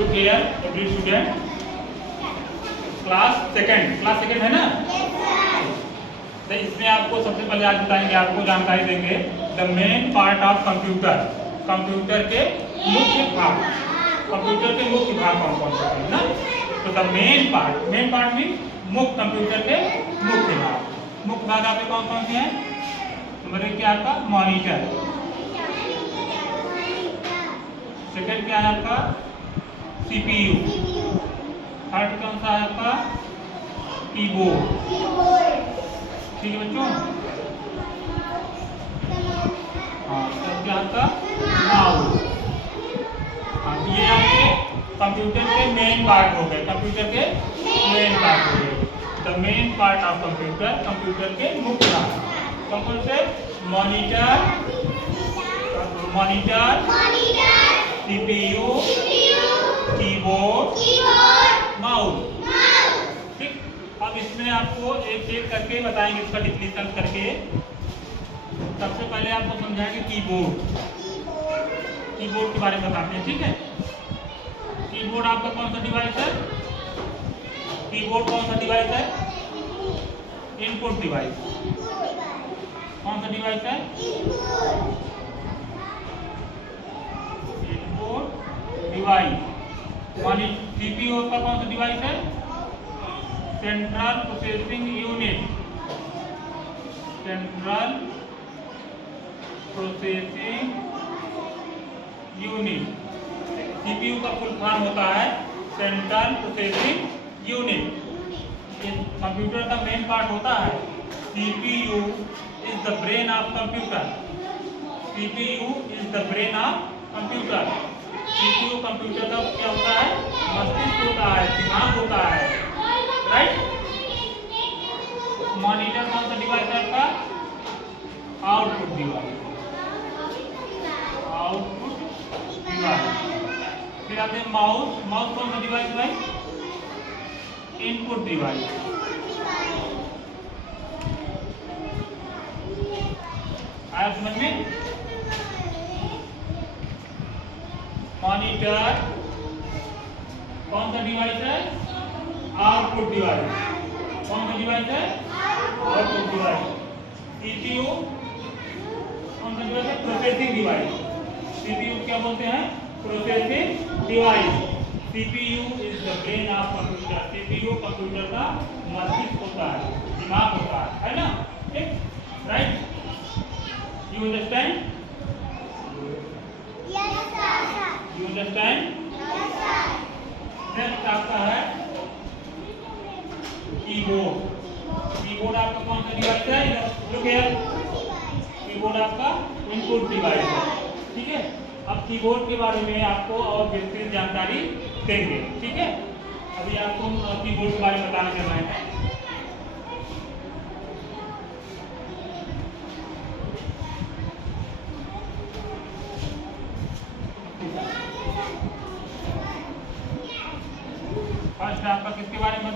Look here every student, class second है ना? तो इसमें आपको सबसे पहले आज बताएंगे, आपको जानकारी देंगे the main part of computer. Computer के मुख्य भाग, कंप्यूटर के मुख्य भाग कौन कौन से हैं ना? तो द मेन पार्ट मीन मुख्य, कंप्यूटर के मुख्य भाग। मुख्य भाग आपके कौन कौन से हैं? नंबर 1 क्या आपका मॉनिटर, सेकंड क्या है आपका सीपीयू, थर्ड कौन सा है आपका कीबोर्ड। ठीक है बच्चों? हाँ, तब क्या आपका माउस। हाँ, ये आपके कंप्यूटर के मेन पार्ट हो गए, कंप्यूटर के मेन पार्ट हो गए। The main part of computer, computer के मुख्य भाग कौन कौन से? Monitor, CPU, keyboard, mouse. ठीक, अब इसमें आपको एक एक करके बताएंगे, इसका डिफिनेशन करके। सबसे पहले आपको समझाएंगे कीबोर्ड के बारे में बताते हैं। ठीक है, कीबोर्ड आपका कौन सा डिवाइस है? कीबोर्ड कौन सा डिवाइस है? Input device. कौन सा डिवाइस है? Input device. सीपीयू का कौन सा डिवाइस है? Central processing unit. Central processing unit. CPU का फुल फॉर्म होता है सेंट्रल प्रोसेसिंग यूनिट। कंप्यूटर का मेन पार्ट होता है। CPU is the brain of computer. CPU is the brain of computer. CPU computer का क्या होता है? मस्तिष्क होता है, दिमाग होता है, राइट? मॉनिटर कौन सा डिवाइस है आपका? Output device. Output device. फिर आते हैं माउस। माउस कौन सा डिवाइस है भाई? Input device. आया समझ में? मॉनिटर कौन सा डिवाइस है? Output device. कौन सा डिवाइस है? Output device. सीपीयू कौन सा डिवाइस है? Processing device. सीपीयू क्या बोलते हैं? Processing device. CPU is the brain of computer. CPU computer का मस्तिष्क होता है, दिमाग होता है ना? ठीक, right? You understand? You understand? Next आपका है कीबोर्ड। कीबोर्ड आपका कौन सा डिवाइस है? लुक हियर, कीबोर्ड आपका इनपुट डिवाइस है। ठीक है, अब कीबोर्ड के बारे में आपको और विस्तृत जानकारी देंगे। ठीक है, अभी आपको कीबोर्ड के बारे में बताने चल रहे हैं। फर्स्ट आपका किसके बारे में?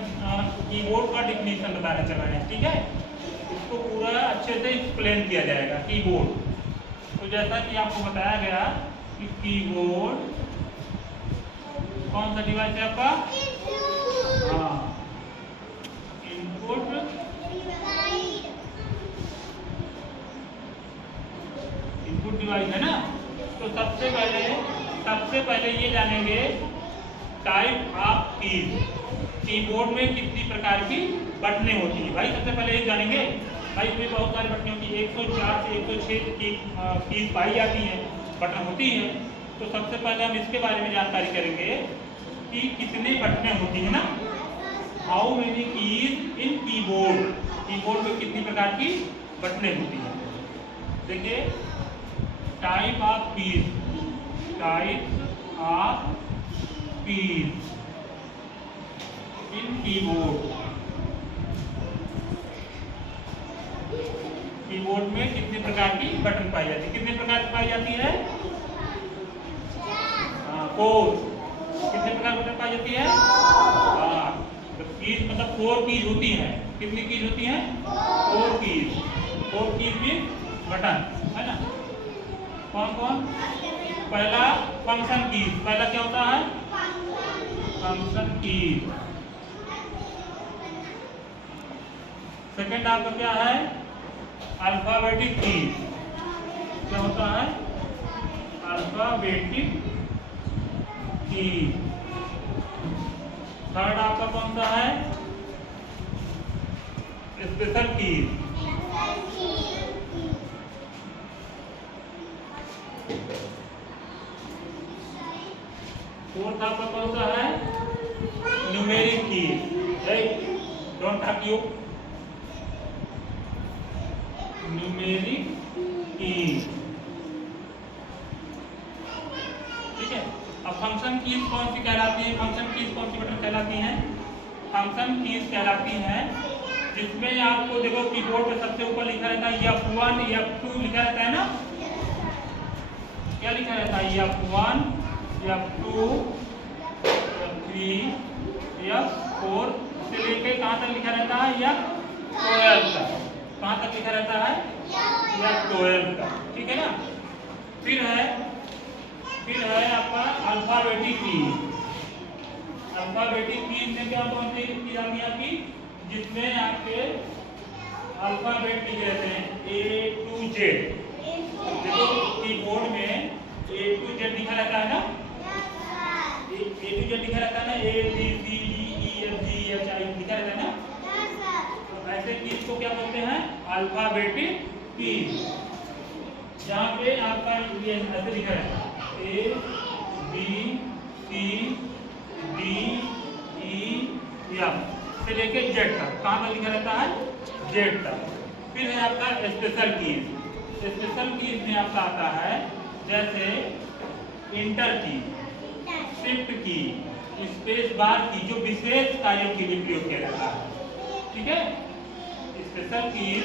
कीबोर्ड का डिफिनेशन बताने चल रहे हैं। ठीक है, इसको पूरा अच्छे से एक्सप्लेन किया जाएगा। कीबोर्ड, तो जैसा कि आपको बताया गया कि कीबोर्ड कौन सा डिवाइस है आपका? हाँ, इनपुट डिवाइस है ना? तो सबसे पहले ये जानेंगे टाइप ऑफ कीज। कीबोर्ड में कितनी प्रकार की बटनें होती हैं भाई? सबसे पहले ये जानेंगे भाई। इसमें बहुत सारी बटनें होती हैं, 104 से 106 की कीज पाई जाती हैं, बटन होती है। तो सबसे पहले हम इसके बारे में जानकारी करेंगे कि कितने बटनें होती हैं ना? How many keys in keyboard. Keyboard में कितनी प्रकार की बटनें होती हैं? देखिए, type of keys, type of keys in keyboard. Keyboard में कितने प्रकार की बटन पाई जाती है? कितने प्रकार की पाई जाती है? 4। कितने प्रकार की बटन पाई जाती है? तो कीज मतलब 4 कीज होती हैं। कितनी कीज होती हैं? 4 कीज। 4 कीज मीन बटन, है ना? कौन कौन? पहला फंक्शन कीज। पहला क्या होता है? फंक्शन की। सेकंड आपका क्या है, अल्फाबेटिक की। क्या होता है, अल्फाबेटिक की। थर्ड आपका कौन सा है, स्पेशल की। फोर्थ आपका कौन सा है, न्यूमेरिक की। Right, don't touch you, numeric की। ठीक है, अब फंक्शन कीज कौन सी कहलाती है, फंक्शन कीज कौन सी बटन कहलाती हैं, फंक्शन कीज कहलाती हैं जिसमें आपको देखो कीबोर्ड पे सबसे ऊपर लिखा रहता है F1 F2 लिखा रहता है ना, क्या लिखा रहता है, F1 F2 F3 F4 से लेके कहाँ तक लिखा रहता है, F12 तक। कहाँ तक लिखा रहता है, F12 तक। ठीक है ना। फिर है आपका अल्फाबेटिक की। अल्फाबेटिक की में क्या कौन सी की जाती है आपकी, जिसमें आपके अल्फाबेट लिखे रहते हैं A to Z। देखो कीबोर्ड में A to Z लिखा रहता है ना, A to Z लिखा रहता है ना, A B C D E F G H I लिखा रहता है ना। तो ऐसे कीज को क्या बोलते हैं, अल्फाबेटिक की। यहाँ पे आपका ये ऐसे लिखा रहता है A B C D E F से लेके Z तक। कहाँ तक लिखा रहता है, Z तक। फिर है आपका स्पेशल कीज। स्पेशल कीज में आपका आता है जैसे इंटर की, शिफ्ट की, स्पेस बार की, जो विशेष कार्यों के लिए प्रयोग किया जाता है। ठीक है, स्पेशल कीज